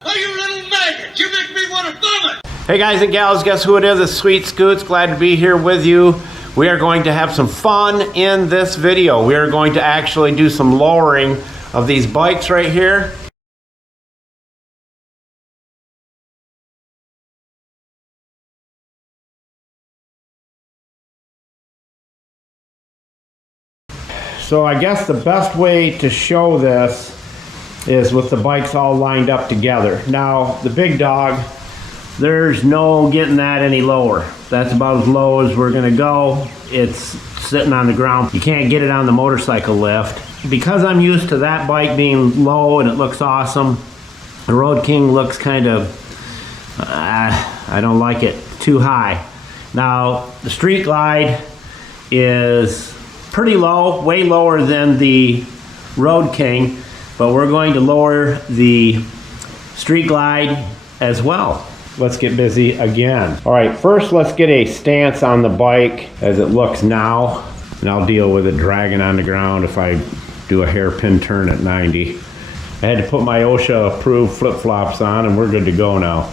Oh, you little maggot! You make me want to vomit! Hey guys and gals, guess who it is? It's Sweet Scoots. Glad to be here with you. We are going to have some fun in this video. We are going to actually do some lowering of these bikes right here. So I guess the best way to show this is with the bikes all lined up together. Now, the big dog, there's no getting that any lower. That's about as low as we're gonna go. It's sitting on the ground. You can't get it on the motorcycle lift. Because I'm used to that bike being low and it looks awesome, the Road King looks kind of, I don't like it, too high. Now, the Street Glide is pretty low, way lower than the Road King, but we're going to lower the Street Glide as well. Let's get busy again. All right, first let's get a stance on the bike as it looks now, and I'll deal with it dragging on the ground if I do a hairpin turn at 90. I had to put my OSHA approved flip-flops on and we're good to go now.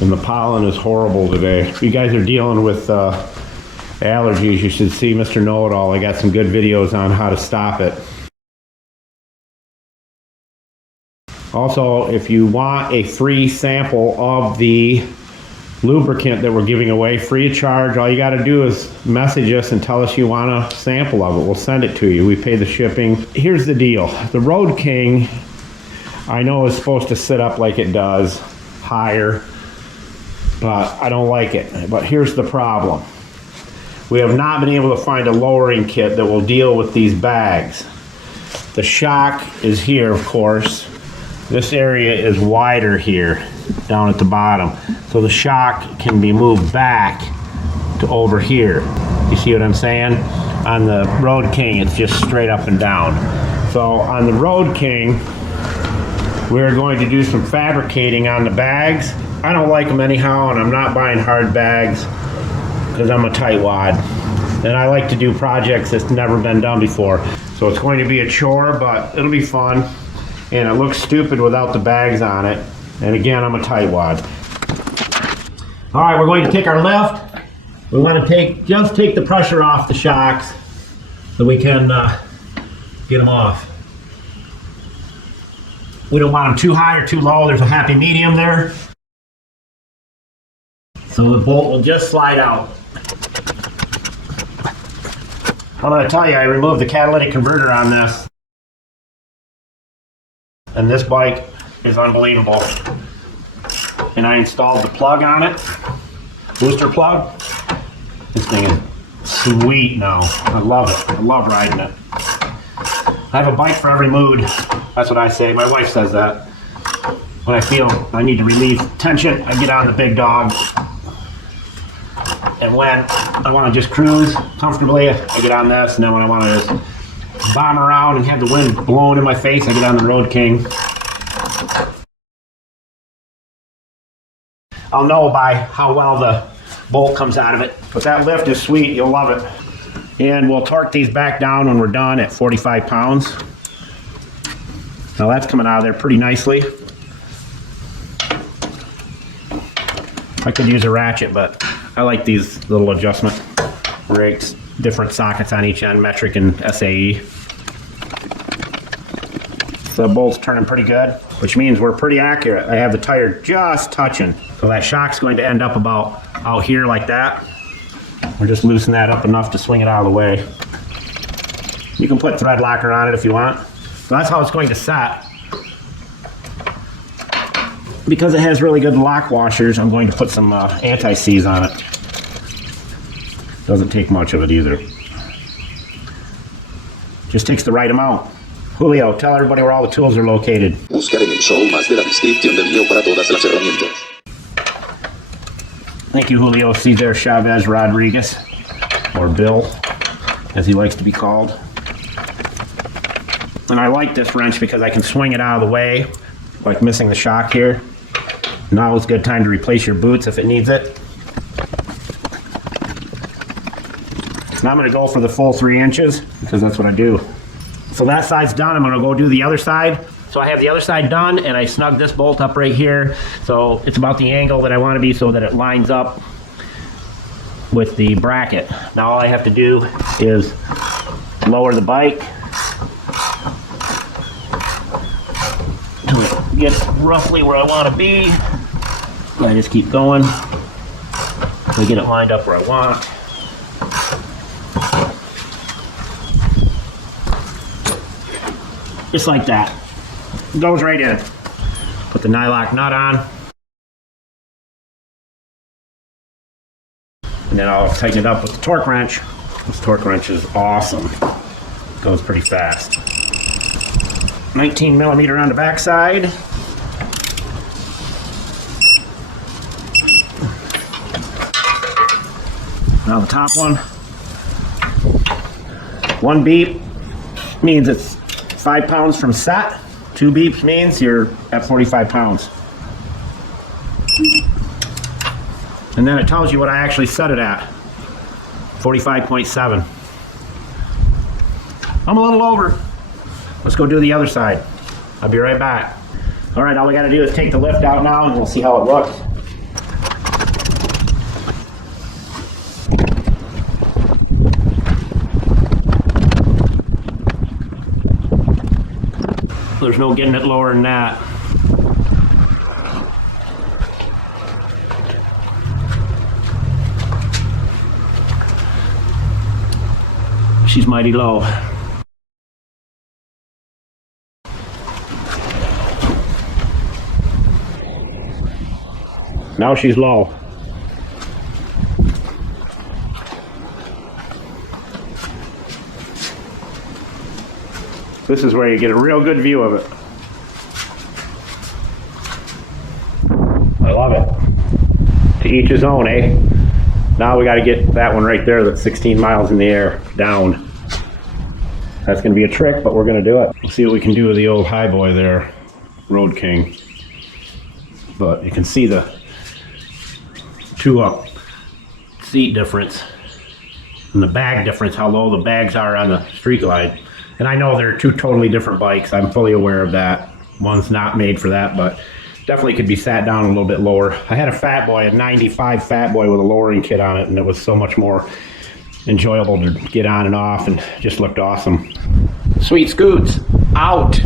And the pollen is horrible today. If you guys are dealing with allergies, you should see Mr. Know-It-All. I got some good videos on how to stop it. Also, if you want a free sample of the lubricant that we're giving away, free of charge, all you got to do is message us and tell us you want a sample of it. We'll send it to you. We pay the shipping. Here's the deal. The Road King, I know is supposed to sit up like it does, higher, but I don't like it. But here's the problem. We have not been able to find a lowering kit that will deal with these bags. The shock is here, of course. This area is wider here, down at the bottom. So the shock can be moved back to over here. You see what I'm saying? On the Road King, it's just straight up and down. So on the Road King, we're going to do some fabricating on the bags. I don't like them anyhow, and I'm not buying hard bags because I'm a tightwad. And I like to do projects that's never been done before. So it's going to be a chore, but it'll be fun. And it looks stupid without the bags on it. And again, I'm a tightwad. All right, we're going to take our lift. We want to just take the pressure off the shocks so we can get them off. We don't want them too high or too low. There's a happy medium there. So the bolt will just slide out. I'm going to tell you, I removed the catalytic converter on this. And this bike is unbelievable. And I installed the plug on it, booster plug. This thing is sweet now. I love it. I love riding it. I have a bike for every mood. That's what I say. My wife says that. When I feel I need to relieve tension, I get on the big dog. And when I want to just cruise comfortably, I get on this. And then when I want to just bomb around and have the wind blowing in my face, I get on the Road King. I'll know by how well the bolt comes out of it. But that lift is sweet, you'll love it. And we'll torque these back down when we're done at 45 pounds. Now that's coming out of there pretty nicely. I could use a ratchet, but I like these little adjustment rigs. Different sockets on each end, metric and SAE. So the bolt's turning pretty good, which means we're pretty accurate. I have the tire just touching. So that shock's going to end up about out here like that. We're just loosen that up enough to swing it out of the way. You can put thread locker on it if you want. So that's how it's going to set. Because it has really good lock washers, I'm going to put some anti-seize on it. Doesn't take much of it either. Just takes the right amount. Julio, tell everybody where all the tools are located. Buscar en el show más de la descripción del video para todas las herramientas. Thank you, Julio Cesar Chavez Rodriguez, or Bill, as he likes to be called. And I like this wrench because I can swing it out of the way, like missing the shock here. Now is a good time to replace your boots if it needs it. Now I'm going to go for the full 3 inches because that's what I do. So that side's done. I'm gonna go do the other side. So I have the other side done, and I snug this bolt up right here. So it's about the angle that I want to be so that it lines up with the bracket. Now all I have to do is lower the bike until it gets roughly where I want to be. I just keep going until I get it lined up where I want. Just like that. Goes right in. Put the nylock nut on. And then I'll tighten it up with the torque wrench. This torque wrench is awesome. Goes pretty fast. 19 millimeter on the back side. Now the top one. One beep means it's 5 pounds from set. 2 beeps means you're at 45 pounds. And then it tells you what I actually set it at. 45.7. I'm a little over. Let's go do the other side. I'll be right back. All right, all we gotta do is take the lift out now and we'll see how it looks. There's no getting it lower than that. She's mighty low. Now she's low. This is where you get a real good view of it. I love it. To each his own, eh? Now we got to get that one right there that's 16 miles in the air down. That's going to be a trick, but we're going to do it. We'll see what we can do with the old high boy there, Road King. But you can see the two-up seat difference and the bag difference, how low the bags are on the Street Glide. And I know they're two totally different bikes. I'm fully aware of that. One's not made for that, but definitely could be sat down a little bit lower. I had a Fat Boy, a 95 Fat Boy with a lowering kit on it, and it was so much more enjoyable to get on and off and just looked awesome. Sweet Scoots, out.